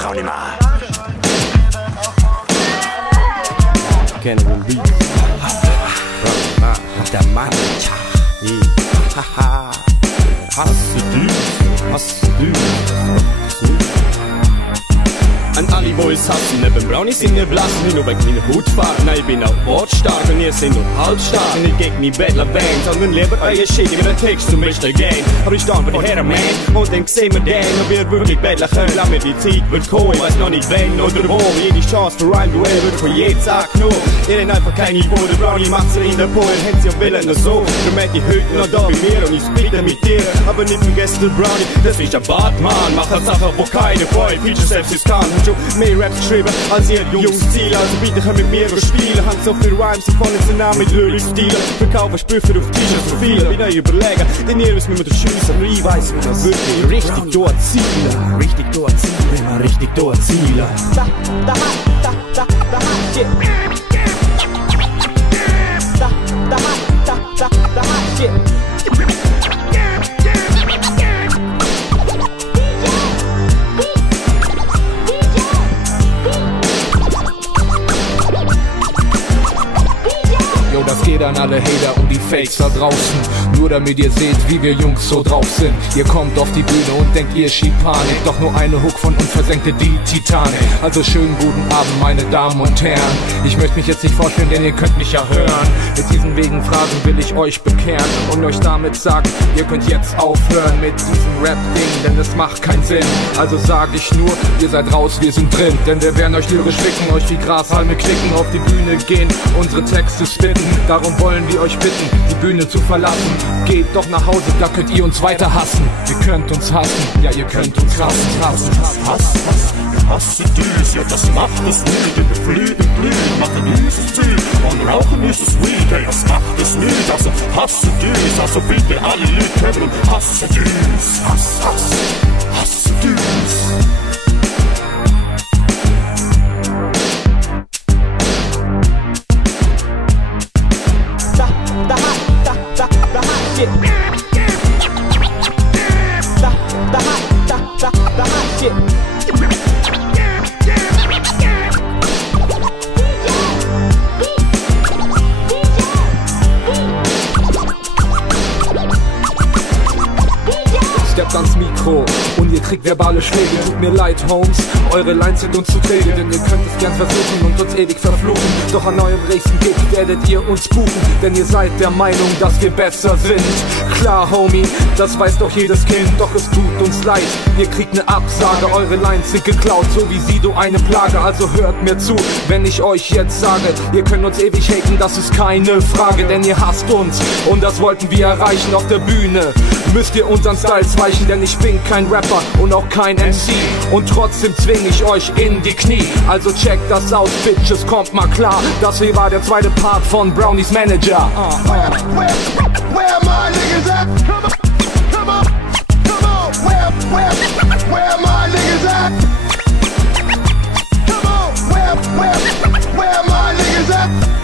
Brownie mal. Cannibal Beats. Der Mann. Haha. Hast du. An alle Boys hassen, neben Brownie sind wir blassen, nicht nur wegen meiner Hautfarbe. Nein, ich bin auch wortstark und ihr seid nur halbstark. Und nicht gegen die Bettler Band, sondern lieber euer Shit, ihr Text zum besten Game. Aber ich stand für die Herren, man, und dann sehen wir den, ob ihr wirklich Bettler könnt. Lass mir die Zeit wird kommen, ich weiß noch nicht wenn oder wo. Jede Chance für Rhyme-Duell wird von jedem Tag genug. Ihr habt einfach kein Niveau, der Brownie macht sie in der Po, ihr habt sie auf Willen noch so. Darum hätte ich heute noch da bei mir und ich spiele mit dir. Aber nicht vergessen, der Brownie, das ist der Batman. Macht halt Sachen, wo keine Boy Feature selbst ist kann. Mehr Raps geschrieben als ihr Jungs Ziel. Also bitte könnt mit mir spielen. Haben so viel Rhymes, ich kann jetzt den Namen mit Lyric-Stilen. Verkaufen Sprüche auf T-Shirts so viele. Bin euch überlegen, denn ihr wisst mir mit der Schüsserei weiss, wie das wirklich richtig dort zielen. Richtig dort zielen, richtig dort zielen. Shit. Shit. Das geht an alle Hater und die Fakes da draußen. Nur damit ihr seht, wie wir Jungs so drauf sind. Ihr kommt auf die Bühne und denkt, ihr schiebt Panik. Doch nur eine Hook von uns versenkte die Titanic. Also schönen guten Abend, meine Damen und Herren. Ich möchte mich jetzt nicht vorstellen, denn ihr könnt mich ja hören. Mit diesen wegen Phrasen will ich euch bekehren und euch damit sagen, ihr könnt jetzt aufhören mit diesem Rap-Ding, denn es macht keinen Sinn. Also sage ich nur, ihr seid raus, wir sind drin. Denn wir werden euch lyrisch ficken, euch wie Grashalme klicken, auf die Bühne gehen, unsere Texte spitten. Darum wollen wir euch bitten, die Bühne zu verlassen. Geht doch nach Hause, da könnt ihr uns weiter hassen. Ihr könnt uns hassen, ja ihr könnt uns hassen. Hasse dies, ja das macht es nicht. Denn wir blühen, machen dieses Ziel und rauchen dieses Weed. Hey, das macht es nicht, also hasse dies. Also bitte alle Leute hören und hasse dies. Hasse dies. Steppt ans Mikro und ihr kriegt verbale Schläge. Tut mir leid, Homes, eure Lines sind uns zu träge. Denn ihr könnt es gern versuchen und uns ewig verfluchen. Doch an eurem nächsten Gig werdet ihr uns buchen. Denn ihr seid der Meinung, dass wir besser sind. Klar, Homie, das weiß doch jedes Kind. Doch es tut uns leid, ihr kriegt ne Absage. Eure Lines sind geklaut, so wie Sido eine Plage. Also hört mir zu, wenn ich euch jetzt sage, ihr könnt uns ewig haten, das ist keine Frage. Denn ihr hasst uns und das wollten wir erreichen auf der Bühne. Müsst ihr unseren Styles weichen, denn ich bin kein Rapper und auch kein MC. Und trotzdem zwing ich euch in die Knie. Also checkt das aus, Bitches, kommt mal klar. Das hier war der zweite Part von Brownies Manager. Where my niggas at? Come on. Where my niggas at? Come on. Where my niggas at?